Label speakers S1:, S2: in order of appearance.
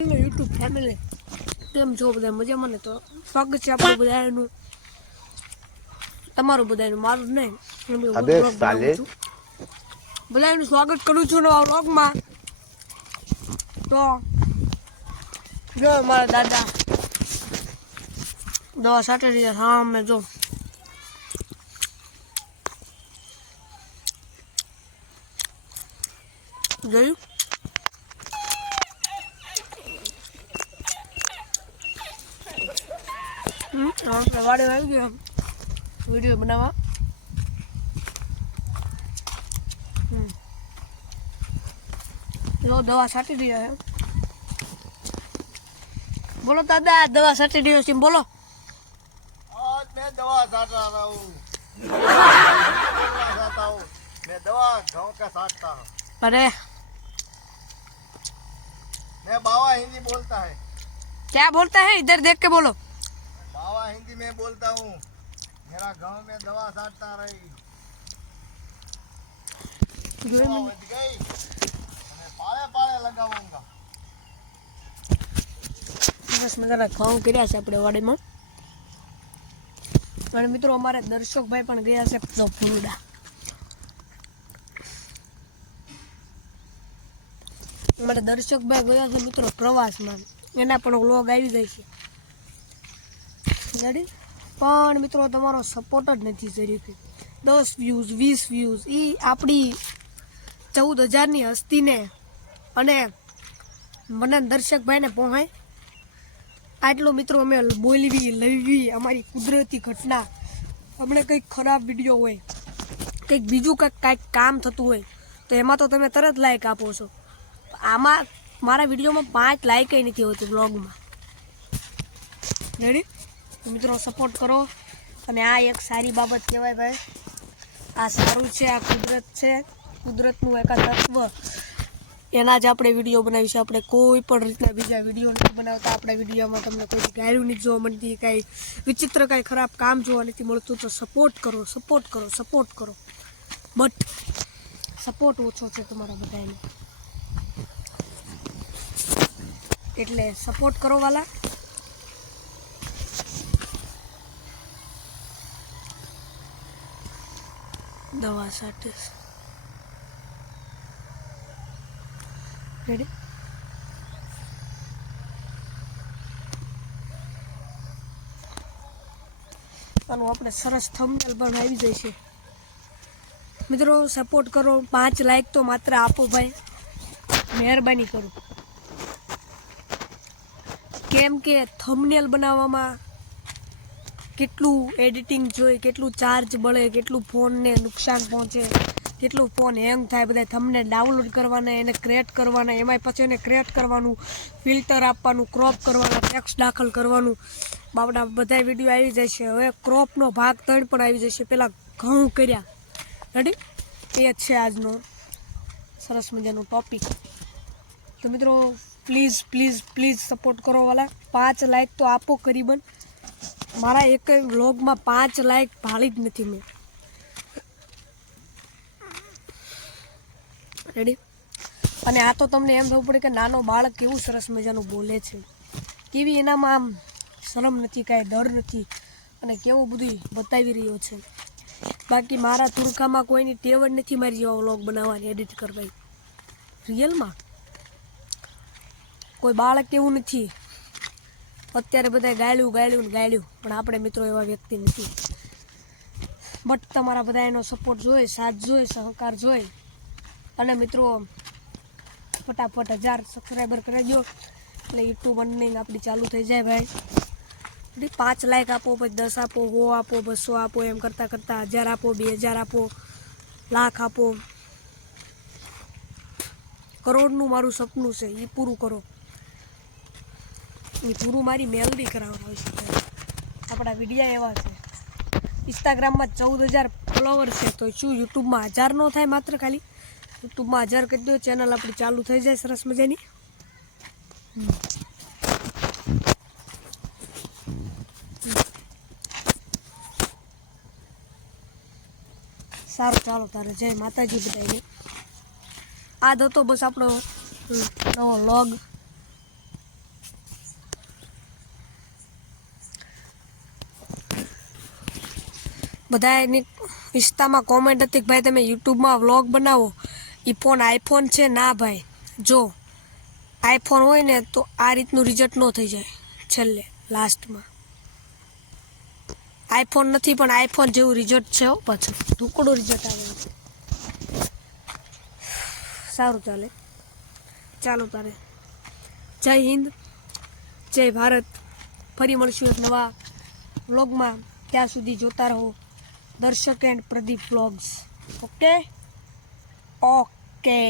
S1: YouTube family કેમ છો બધા? મજામાં ને તો? સ્વાગત છે આપણું બધાનું તમારું બધાનું મારું નહીં. બધાનું સ્વાગત કરું છું નવા વ્લોગમાં તો જો મારા દાદા. દવા સાટે રહ્યા હા અમે જો. જોયું? આપણે વાડે આવી ગયો વિડીયો બનાવવા હમ. જો દવા છાંટી રહ્યા છે બોલો દાદા દવા છાંટી રહ્યો છે બોલો
S2: आज मैं दवा साटा रहा हूँ दवा साटा हूँ मैं दवा गाँव का साटता हूँ
S1: अरे
S2: मैं बाबा हिंदी बोलता है
S1: क्या बोलता है इधर देख के बोलो
S2: बाबा हिंदी में बोलता हूँ मेरा गांव में दवा साटता रही दवा बच गई मैं पाले पाले लगाऊंगा
S1: બસ મજાના ઘઉં કર્યા છે આપણે વાડીમાં અને મિત્રો અમારે દર્શકભાઈ પણ ગયા છે તો ફૂલડા અમારે દર્શકભાઈ ગયા છે મિત્રો પ્રવાસમાં એના પણ વ્લોગ આવી જાય છે રેડી પણ મિત્રો, તમારો સપોર્ટ જ નથી શરીફે દસ વ્યૂઝ વીસ વ્યૂઝ એ આપણી ચૌદ હજારની હસ્તીને અને મને દર્શકભાઈને પહોંચાય આટલો મિત્રો અમે બોલવી, લઈવી અમારી કુદરતી ઘટના. અમને કંઈક ખરાબ વીડિયો હોય, કંઈક બીજું કંઈક કાંઈક કામ થતું હોય, તો એમાં તો તમે તરત લાઈક આપો છો. આમાં મારા વિડીયોમાં પાંચ લાઈક નથી હોતી બ્લોગમાં રેડી મિત્રો સપોર્ટ કરો. અને આ એક સારી બાબત કહેવાય ભાઈ. આ સારું છે, આ કુદરત છે. કુદરતનું એકાદ તત્વ. એના જ આપણે વીડિયો બનાવીશું. આપણે કોઈ પણ રીતના બીજા વીડિયો નથી બનાવતા. આપણા વિડીયોમાં તમને કોઈ ગાયું નથી જોવા મળતી, કાંઈ વિચિત્ર, કાંઈ ખરાબ કામ જોવા નથી મળતું, તો સપોર્ટ કરો સપોર્ટ કરો સપોર્ટ કરો. બટ સપોર્ટ ઓછો છે તમારા બધાને એટલે સપોર્ટ કરો વાલા. દવા સાથે. રેડી ચાલો, આપણે સરસ થંબનેલ પણ આવી જાય મિત્રો સપોર્ટ કરો. પાંચ લાઈક તો માત્ર આપો ભાઈ. મહેરબાની કરો. કેમ કે થંબનેલ બનાવવામાં કેટલું એડિટિંગ જોઈએ કેટલું ચાર્જ બળે, કેટલું ફોનને નુકસાન પહોંચે, કેટલું ફોન હેંગ થાય બધા થમને ડાઉનલોડ કરવાના, એને ક્રિએટ કરવાના, એમાંય પછી એને ક્રિએટ કરવાનું ફિલ્ટર આપવાનું ક્રોપ કરવાના ટેક્સ દાખલ કરવાનું. બાપડા બધા વીડિયો આવી જશે. હવે ક્રોપનો ભાગ ત્રણ પણ આવી જશે. પહેલાં ઘઉં કર્યા. રેડી એ જ છે આજનો. સરસ મજાનો ટોપિક તો મિત્રો પ્લીઝ પ્લીઝ પ્લીઝ સપોર્ટ કરો વાલા. પાંચ લાઈક તો આપો, કરીબન. મારા એક વ્લોગમાં પાંચ લાઈક ભાળી જ નથી મેં. રેડી અને આ તો તમને એમ થવું પડે કે નાનો બાળક કેવું સરસ મજાનું બોલે છે. કેવી એનામાં આમ શરમ નથી, કાંઈ ડર નથી અને કેવું બધું બતાવી રહ્યો છે. બાકી મારા તુરખામાં કોઈની ટેવ જ નથી મારી જેવા વ્લોગ બનાવવાની એડિટ કરવાની રિયલમાં કોઈ બાળક એવું નથી. અત્યારે બધા ગાળ્યું ગાળ્યું ને ગાળ્યું પણ આપણે મિત્રો એવા વ્યક્તિ નથી. બટ તમારા બધા એનો સપોર્ટ જોઈએ સાથ જોઈએ સહકાર જોઈએ અને મિત્રો, ફટાફટ હજાર સબસ્ક્રાઈબર કરી દો. એટલે યુટ્યુબ અર્નિંગ આપણી ચાલુ થઈ જાય ભાઈ. પાંચ લાઈક આપો, પછી દસ આપો હો આપો, બસો આપો, એમ કરતાં કરતાં હજાર આપો, બે હજાર આપો, લાખ આપો. કરોડનું મારું સપનું છે એ પૂરું કરો. એ પૂરું મારી મેલડી કરાવડાવી છે. આપણા વિડીયા એવા છે. ઇન્સ્ટાગ્રામમાં ચૌદ હજાર ફોલોવર છે, તો શું યુટ્યુબમાં હજાર નો થાય માત્ર ખાલી? યુટ્યુબમાં હજાર કરી દો, ચેનલ આપણી ચાલુ થઈ જાય સરસ મજાની. સારું, ચાલો, તારે જય માતાજી બધાને આ જ હતો બસ આપણો નવો લોગ બધા એની ઇન્સ્ટામાં કોમેન્ટ હતી કે ભાઈ તમે યુટ્યુબમાં વ્લોગ બનાવો. એ ફોન આઈફોન છે? ના ભાઈ. જો આઈફોન હોય ને તો આ રીતનું રિઝલ્ટ ન થઈ જાય છેલ્લે લાસ્ટમાં આઈફોન નથી, પણ આઈફોન જેવું રિઝલ્ટ છે પાછું. ઢુકડું રિઝલ્ટ આવે સારું ચાલે. ચાલો તારે. જય હિન્દ, જય ભારત. ફરી મળશું નવા વ્લોગમાં. ત્યાં સુધી જોતા રહો. Darshak and Pradeep vlogs okay okay